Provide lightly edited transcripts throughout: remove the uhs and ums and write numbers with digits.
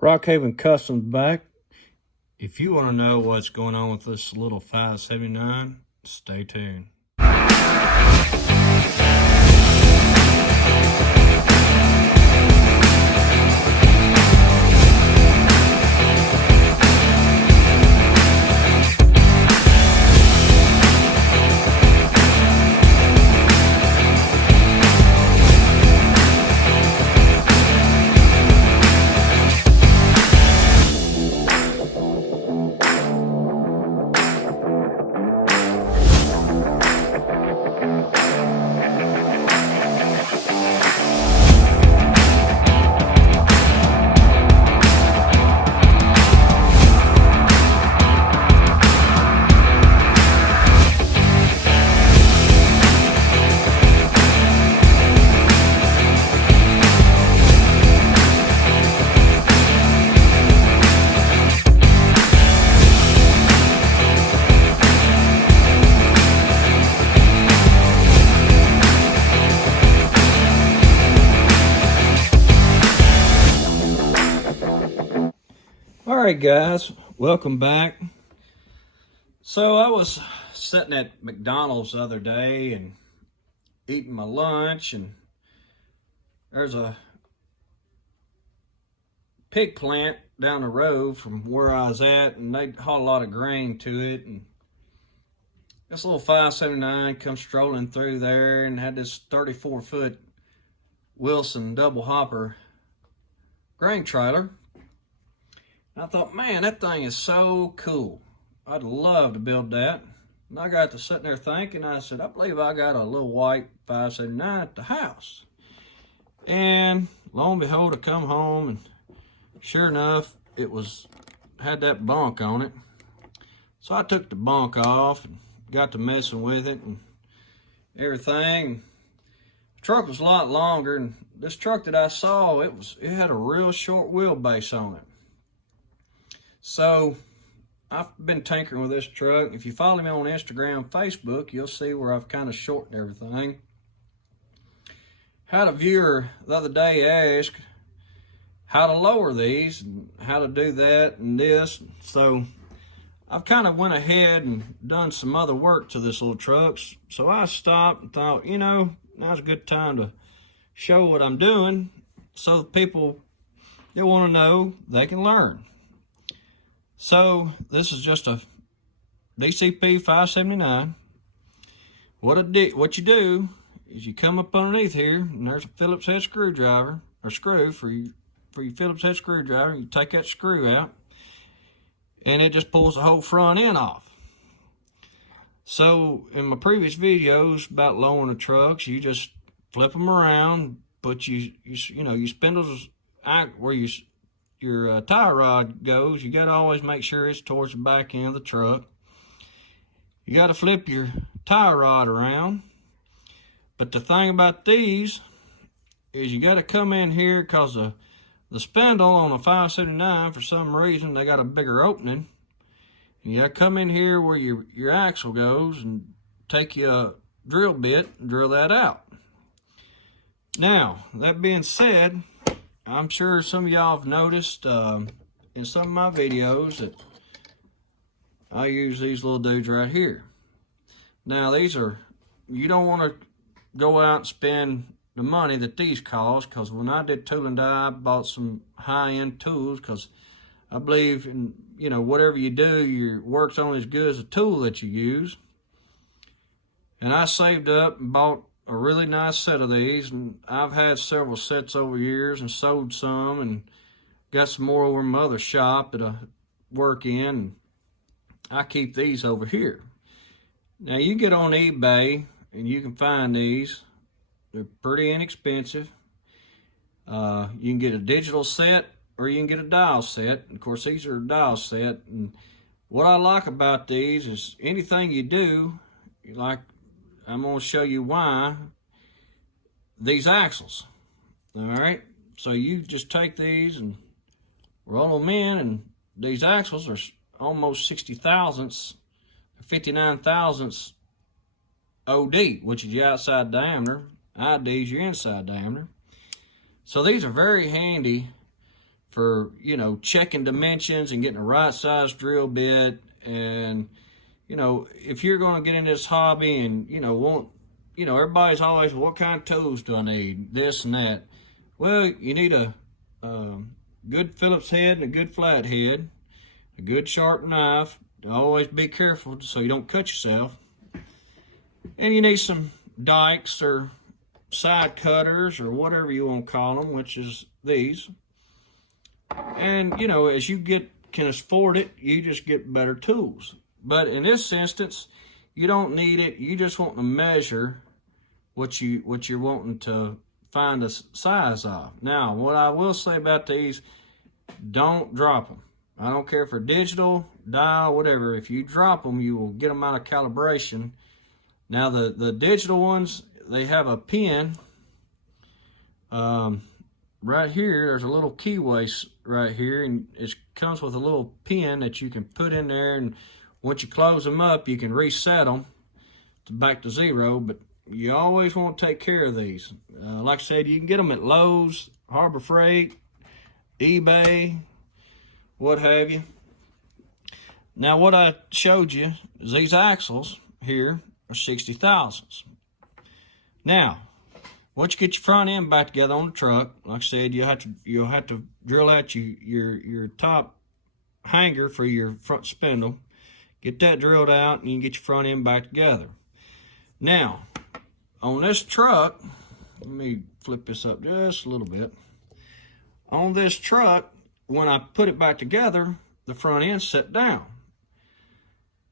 Rockhaven Customs back. If you want to know what's going on with this little 579, stay tuned. Alright guys, welcome back. So I was sitting at McDonald's the other day and eating my lunch, and there's a pig plant down the road from where I was at, and they haul a lot of grain to it, and this little 579 comes strolling through there and had this 34-foot Wilson double hopper grain trailer. I thought, man, that thing is so cool. I'd love to build that. And I got to sitting there thinking, I said, I believe I got a little white 579 at the house. And lo and behold, I come home, and sure enough, it had that bunk on it. So I took the bunk off and got to messing with it and everything. The truck was a lot longer, and this truck that I saw, it had a real short wheelbase on it. So I've been tinkering with this truck. If you follow me on Instagram, Facebook, you'll see where I've kind of shortened everything. Had a viewer the other day ask how to lower these and how to do that and this. So I've kind of went ahead and done some other work to this little truck. So I stopped and thought, you know, now's a good time to show what I'm doing so the people that want to know, they can learn. So this is just a DCP 579. What you do is you come up underneath here, and there's a Phillips head screwdriver, or screw for your Phillips head screwdriver. You take that screw out, and it just pulls the whole front end off. So in my previous videos about lowering the trucks, you just flip them around, but you spindles where your tie rod goes, you got to always make sure it's towards the back end of the truck. You got to flip your tie rod around. But the thing about these is you got to come in here, because the spindle on a 579, for some reason, they got a bigger opening. And you got to come in here where your axle goes and take you a drill bit and drill that out. Now, that being said, I'm sure some of y'all have noticed in some of my videos that I use these little dudes right here. Now you don't want to go out and spend the money that these cost, because when I did tool and die, I bought some high-end tools, because I believe in, whatever you do, your work's only as good as the tool that you use. And I saved up and bought a really nice set of these, and I've had several sets over years and sold some, and got some more over in my other shop that I work in, and I keep these over here. Now you get on eBay and you can find these. They're pretty inexpensive. You can get a digital set or you can get a dial set. Of course, these are a dial set, and what I like about these is anything you do, like I'm going to show you why, these axles. All right, so you just take these and roll them in, and these axles are almost 60 thousandths, 59 thousandths OD, which is your outside diameter. ID is your inside diameter. So these are very handy for, you know, checking dimensions and getting the right size drill bit. And, you know, if you're going to get in this hobby and, you know, everybody's always, what kind of tools do I need? This and that. Well, you need a good Phillips head and a good flat head, a good sharp knife. Always be careful so you don't cut yourself. And you need some dikes or side cutters or whatever you want to call them, which is these. And, you know, as you can afford it, you just get better tools. But in this instance, you don't need it. You just want to measure what you're wanting to find the size of. Now, what I will say about these, don't drop them. I don't care if they're digital, dial, whatever. If you drop them, you will get them out of calibration. Now, the digital ones, they have a pin. Right here, there's a little keyway right here, and it comes with a little pin that you can put in there, and once you close them up, you can reset them back to 0, but you always want to take care of these. Like I said, you can get them at Lowe's, Harbor Freight, eBay, what have you. Now, what I showed you is these axles here are 60 thousandths. Now, once you get your front end back together on the truck, like I said, you'll have to drill out your top hanger for your front spindle. Get that drilled out, and you can get your front end back together. Now, on this truck, let me flip this up just a little bit. On this truck, when I put it back together, the front end set down.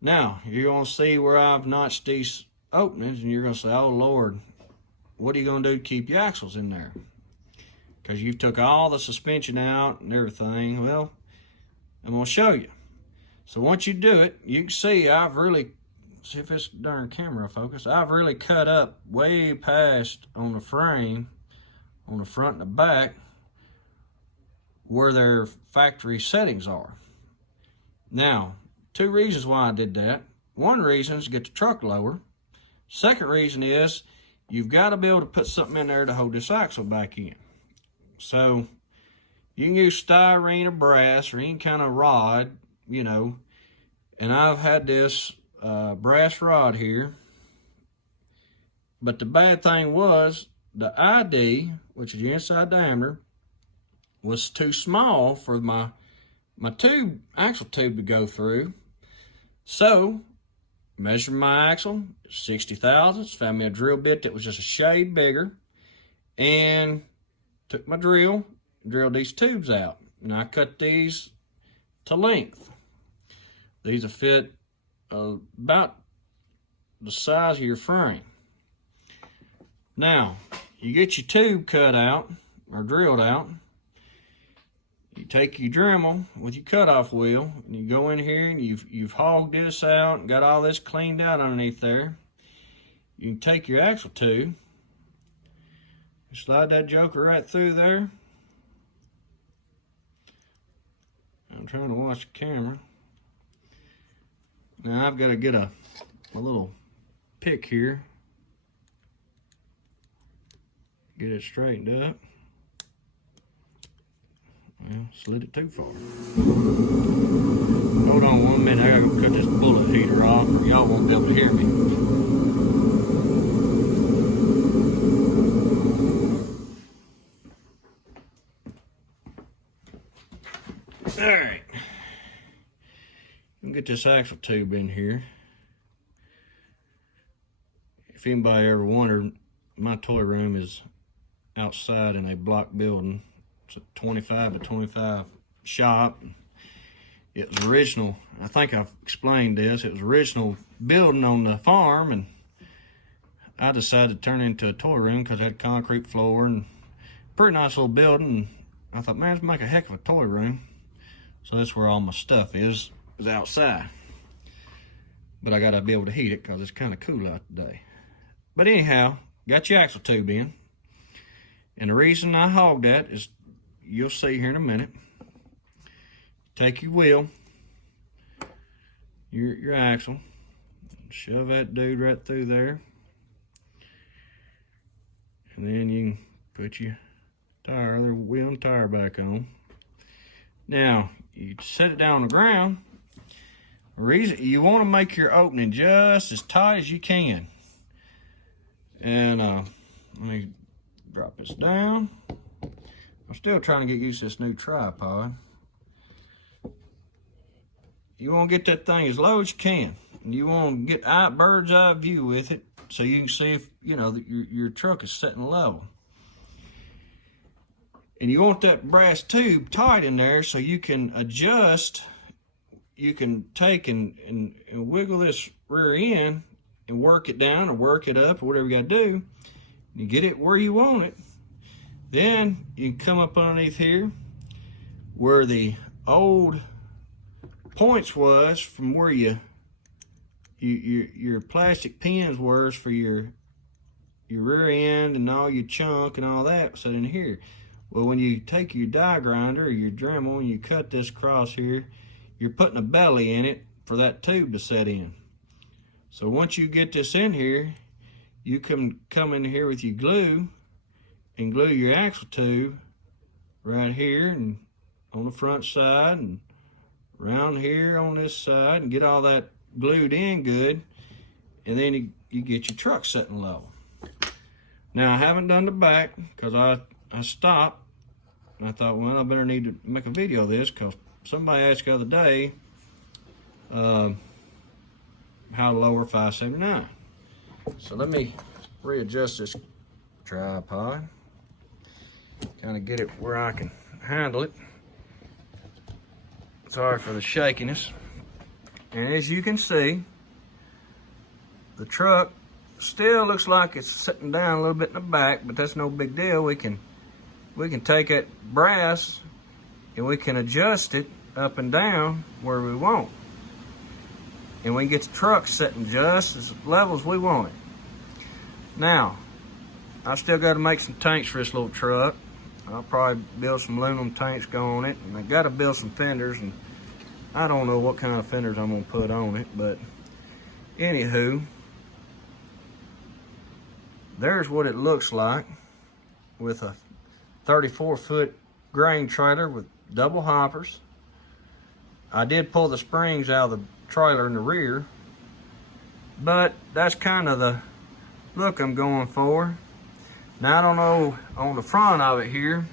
Now, you're going to see where I've notched these openings, and you're going to say, oh, Lord, what are you going to do to keep your axles in there? Because you've took all the suspension out and everything. Well, I'm going to show you. So once you do it, you can see I've really, see if this darn camera focus, I've really cut up way past on the frame, on the front and the back, where their factory settings are. Now, 2 reasons why I did that. One reason is to get the truck lower. Second reason is you've got to be able to put something in there to hold this axle back in. So you can use styrene or brass or any kind of rod, you know, and I've had this brass rod here. But the bad thing was the ID, which is the inside diameter, was too small for my axle tube to go through. So, measured my axle, 60 thousandths, found me a drill bit that was just a shade bigger, and took my drill, drilled these tubes out. And I cut these to length. These will fit about the size of your frame. Now, you get your tube cut out, or drilled out. You take your Dremel with your cutoff wheel, and you go in here and you've hogged this out and got all this cleaned out underneath there. You can take your axle tube, slide that joker right through there. I'm trying to watch the camera. Now I've got to get a little pick here, get it straightened up. Well, slid it too far. Hold on 1 minute, I gotta go cut this bullet heater off, or y'all won't be able to hear me. Alright. Get this axle tube in here. If anybody ever wondered, my toy room is outside in a block building. It's a 25 by 25 shop. It was original, I think I've explained this, it was original building on the farm, and I decided to turn it into a toy room because it had concrete floor and pretty nice little building. And I thought, man, let's make a heck of a toy room. So that's where all my stuff is outside. But I gotta be able to heat it because it's kind of cool out today. But anyhow, got your axle tube in. And the reason I hogged that is, you'll see here in a minute. Take your wheel, your axle, shove that dude right through there. And then you can put your tire, other wheel and tire back on. Now, you set it down on the ground. The reason you want to make your opening just as tight as you can. And let me drop this down. I'm still trying to get used to this new tripod. You want to get that thing as low as you can. And you want to get bird's eye view with it so you can see if, you know, your truck is sitting level. And you want that brass tube tight in there so you can adjust. You can take and wiggle this rear end and work it down or work it up or whatever you got to do. You get it where you want it. Then you can come up underneath here where the old points was from where your plastic pins was for your rear end and all your chunk and all that set in here. Well, when you take your die grinder or your Dremel and you cut this across here, you're putting a belly in it for that tube to set in. So once you get this in here, you can come in here with your glue and glue your axle tube right here and on the front side and around here on this side and get all that glued in good, and then you get your truck sitting level. Now I haven't done the back because I stopped and I thought, well, I better need to make a video of this because somebody asked the other day how to lower 579. So let me readjust this tripod, kind of get it where I can handle it. Sorry for the shakiness. And as you can see, the truck still looks like it's sitting down a little bit in the back, but that's no big deal. We can take that brass and we can adjust it up and down where we want. And we can get the truck sitting just as level as we want it. Now, I still got to make some tanks for this little truck. I'll probably build some aluminum tanks, go on it, and I got to build some fenders, and I don't know what kind of fenders I'm going to put on it, but anywho, there's what it looks like with a 34-foot grain trailer with double hoppers. I did pull the springs out of the trailer in the rear, but that's kind of the look I'm going for. Now, I don't know, on the front of it here,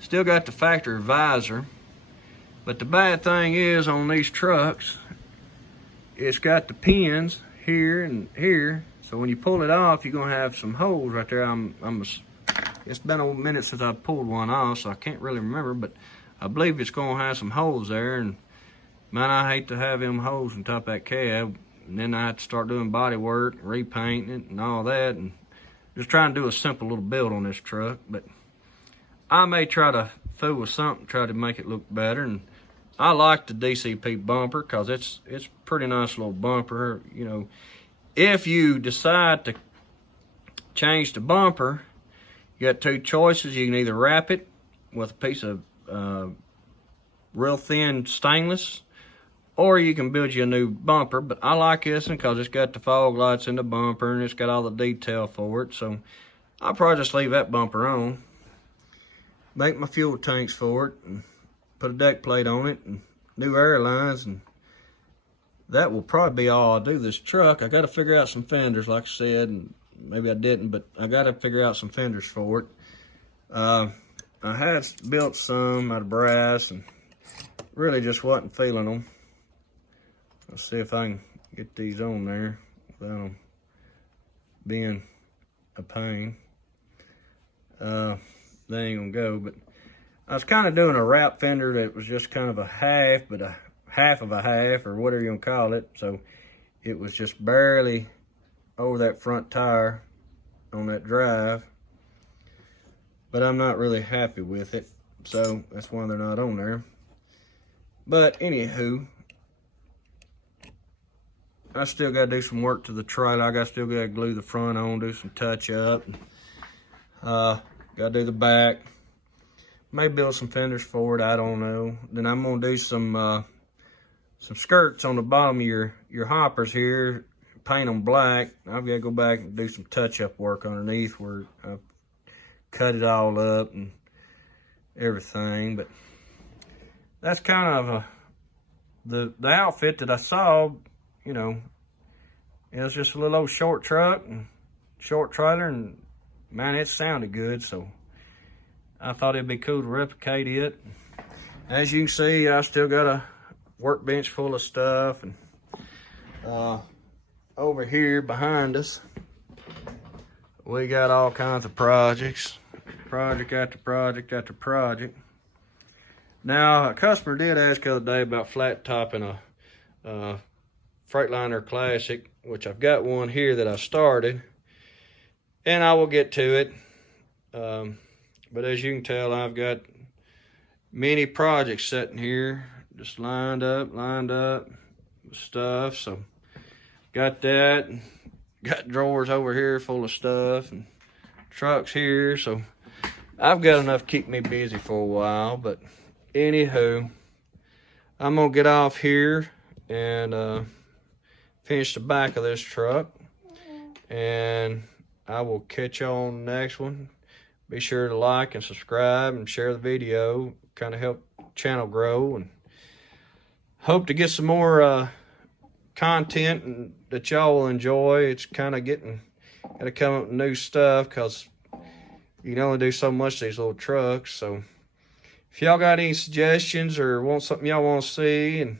still got the factory visor, but the bad thing is on these trucks, it's got the pins here and here, so when you pull it off, you're gonna have some holes right there. It's been a minute since I pulled one off, so I can't really remember, but I believe it's gonna have some holes there, and man, I hate to have them holes on top of that cab, and then I have to start doing body work, repainting it, and all that, and just trying to do a simple little build on this truck. But I may try to fool with something, try to make it look better. And I like the DCP bumper because it's pretty nice little bumper. You know, if you decide to change the bumper, you got two choices. You can either wrap it with a piece of real thin stainless, or you can build you a new bumper. But I like this one because it's got the fog lights in the bumper and it's got all the detail for it. So I'll probably just leave that bumper on, make my fuel tanks for it, and put a deck plate on it and new air lines, and that will probably be all I'll do this truck. I got to figure out some fenders, like I said, and maybe I didn't, but I got to figure out some fenders for it. I had built some out of brass and really just wasn't feeling them. Let's see if I can get these on there without them being a pain. They ain't gonna go, but I was kind of doing a wrap fender that was just kind of a half, but a half of a half, or whatever you want to call it. So it was just barely over that front tire on that drive, but I'm not really happy with it. So that's why they're not on there. But anywho, I still got to do some work to the trailer. I still got to glue the front on, do some touch up. Got to do the back. May build some fenders for it, I don't know. Then I'm gonna do some skirts on the bottom of your hoppers here, paint them black. I've got to go back and do some touch-up work underneath where I've cut it all up and everything. But that's kind of the outfit that I saw. You know, it was just a little old short truck and short trailer, and man, it sounded good, so I thought it'd be cool to replicate it. As you can see, I still got a workbench full of stuff, and over here behind us, we got all kinds of projects, project after project after project. Now, a customer did ask the other day about flat topping a Freightliner Classic, which I've got one here that I started, and I will get to it. But as you can tell, I've got many projects sitting here, just lined up with stuff. So got that, got drawers over here full of stuff, and trucks here. So I've got enough to keep me busy for a while. But anywho, I'm gonna get off here and finish the back of this truck, and I will catch you on the next one. Be sure to like and subscribe and share the video, kind of help the channel grow, and hope to get some more content and that y'all will enjoy. It's kind of gotta come up with new stuff, because you can only do so much of these little trucks. So if y'all got any suggestions or want something y'all want to see, and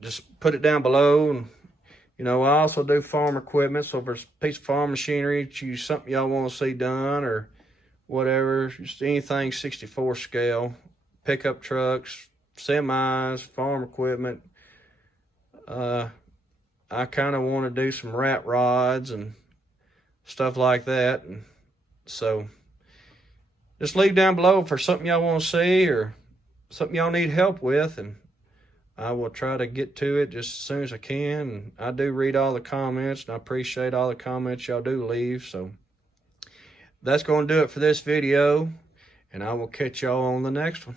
just put it down below. And you know, I also do farm equipment, so if there's a piece of farm machinery, choose something y'all want to see done or whatever, just anything 64 scale, pickup trucks, semis, farm equipment. I kind of want to do some rat rods and stuff like that, and so just leave down below for something y'all want to see or something y'all need help with, and I will try to get to it just as soon as I can. And I do read all the comments, and I appreciate all the comments y'all do leave. So that's going to do it for this video, and I will catch y'all on the next one.